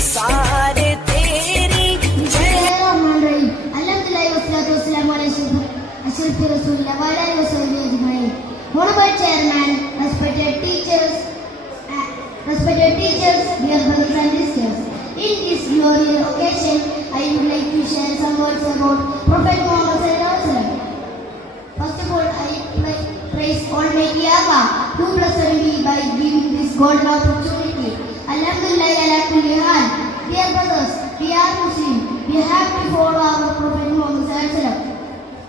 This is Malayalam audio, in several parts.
सारे तेरी जय। Honorable Chairman, respected teachers, dear brothers and sisters. In this glorious occasion, I would like to share some words about Prophet Muhammad sallallahu alaihi wasallam. First of all, I praise Almighty Allah, who blessed me by giving this golden opportunity. Alhamdulillah ala kulli hal. Dear brothers, we are Muslim. We have to follow our Prophet Muhammad sallallahu alaihi wasallam,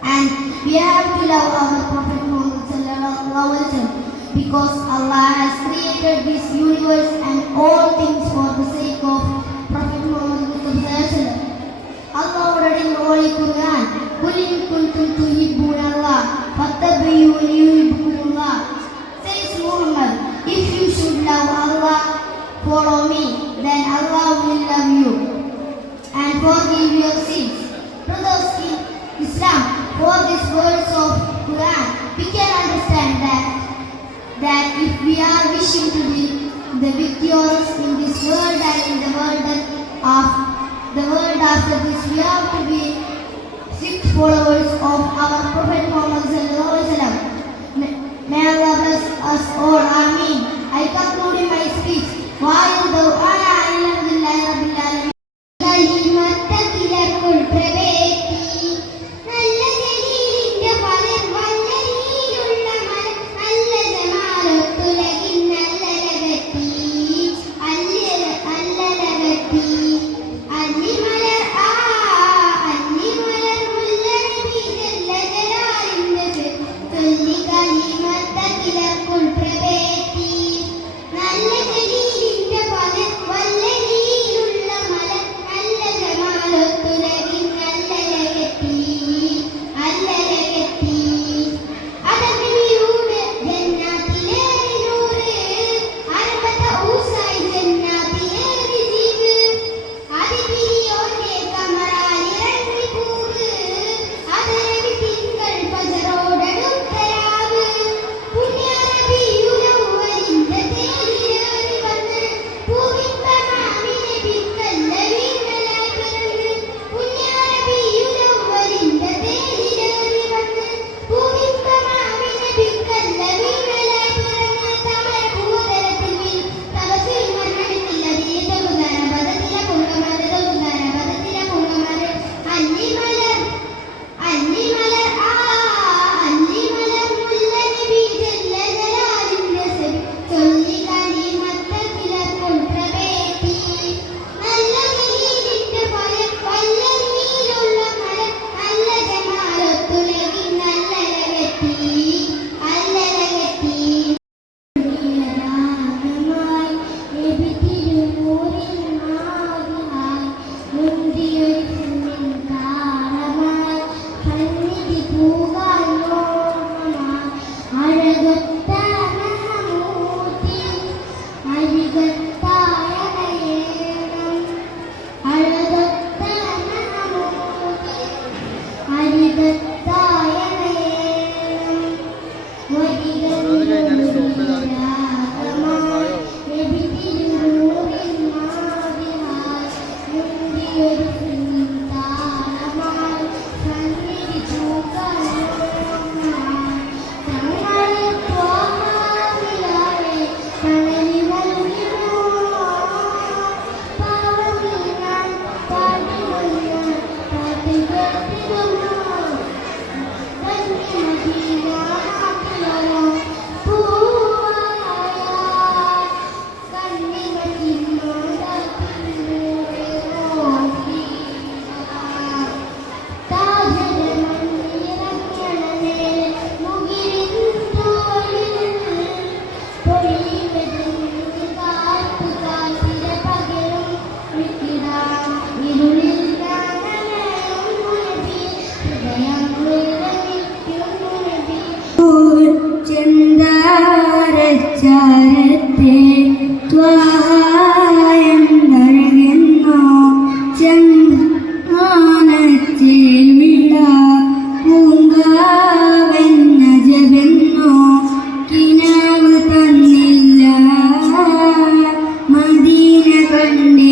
and we have to love our Prophet Muhammad sallallahu alaihi wasallam, because Allah has created this universe and all things for the sake of Prophet Muhammad sallallahu alaihi wasallam. Allah already in Holy Quran, "Qul in kuntum tuhibbuna Allah, fattabi'uni yuhibbukumullah." Says Muhammad, if you should love Allah, follow me, then Allah will love you and forgive your sins. Brothers in Islam, for these words of Quran, we can understand that if we are wishing to be the victorious in this world and in the world after this, we have to be strict followers of our Prophet Muhammad sallallahu alaihi wasallam. May Allah bless us all. Ameen. I conclude my speech.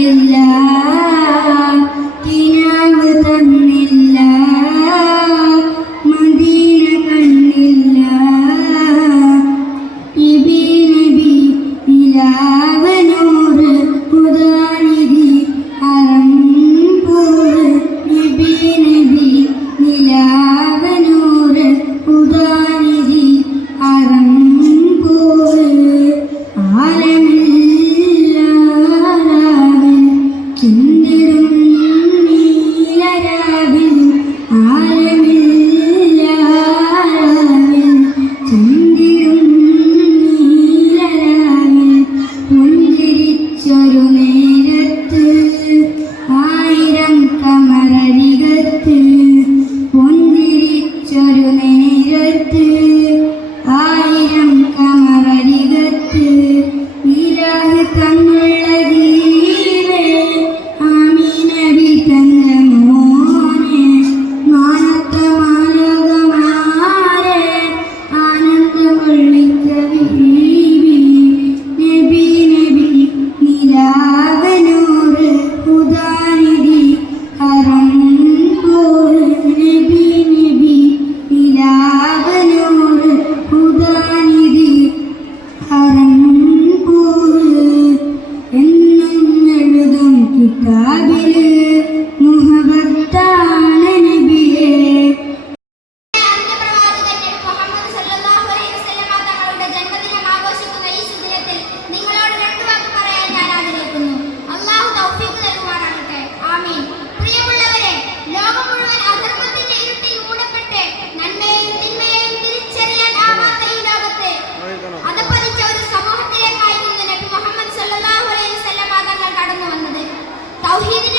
കണ്ടില്ല, കിനാവ് തന്നില്ല, മദീന കണ്ടില്ല. നബി നബി നിലാവനൂറ് ഖുദാനിധി അറംപൂർ. നബി നബി നിലാവനൂറ് ഖുദാനിധി അറംപൂർ. ആലമില്ലാരാവിൽ ചിന്തിടും നീലരാവിൽ, ആലമില്ലാരാവിൽ ചിന്തിടും നീലരാവിൽ. പുഞ്ചിരിച്ചൊരു നേരത്ത് ആയിരം കമറരികത്ത്, പുഞ്ചിരിച്ചൊരു നേരത്ത് ആയിരം കമറരികത്ത്. ഇലാഹ് തന്നുള്ള ദീവേ ആമീനബി തന്ന മോനെ, മാനത്ത മാലോകമാരെ ആനന്ദമൊള്ളിച്ച ബീവി. നബി നബി നിലാവനൂറ് ഖുദാനിധി അറംപൂർ. നബി നബി നിലാവനൂറ് ഖുദാനിധി അറംപൂർ. എന്നും എഴുതും കിതാബില് മുഹബത്താണ് നബിയെ. അന്ത്യപ്രവാചകൻ മുഹമ്മദ് സല്ലല്ലാഹു അലൈഹി വസല്ലമ തങ്ങളുടെ ജന്മദിനം ആഘോഷിക്കുന്ന ഈ സുദിനത്തിൽ നിങ്ങളോട് രണ്ടു വാക്ക് പറയാൻ ഞാൻ ആഗ്രഹിക്കുന്നു. അല്ലാഹു തൗഫീഖ് നൽകുമാറാകട്ടെ. ആമീൻ. പ്രിയമുള്ളവരെ, ലോകം മുഴുവൻ അധർമ്മത്തിന്റെ ഇരുട്ടിൽ മൂടപ്പെട്ട് നന്മയെയും തിന്മയെയും തിരിച്ചറിയാൻ ആവാത്ത ഈ ലോകത്ത് അധപ്പതിച്ച ഒരു സമൂഹത്തിലേക്കായിരുന്നു നബി മുഹമ്മദ് സല്ലല്ലാഹു അലൈഹി വസല്ലമ തങ്ങൾ കടന്നു വന്നത്. തൗഹീദിന്റെ